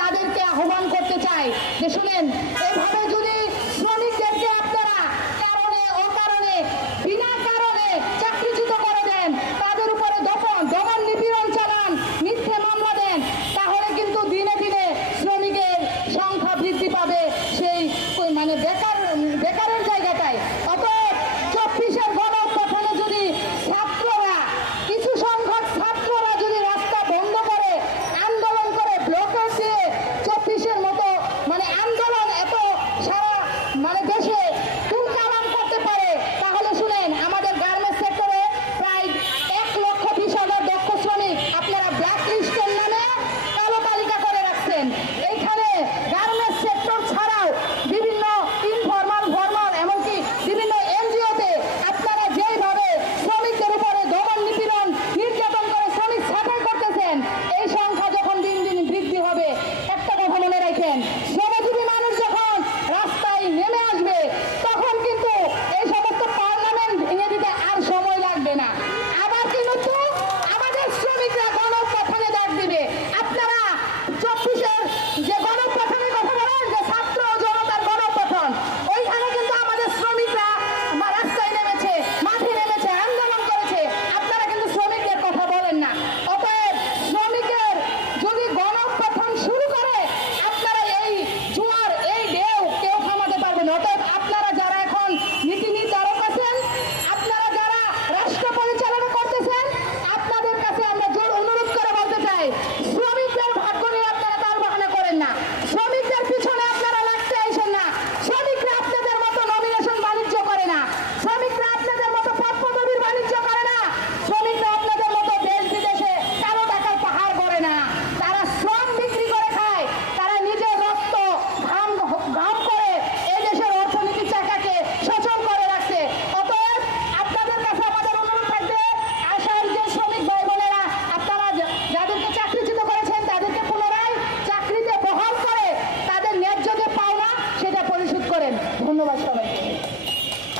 তাদেরকে আহ্বান করতে চাই। যে শুনেন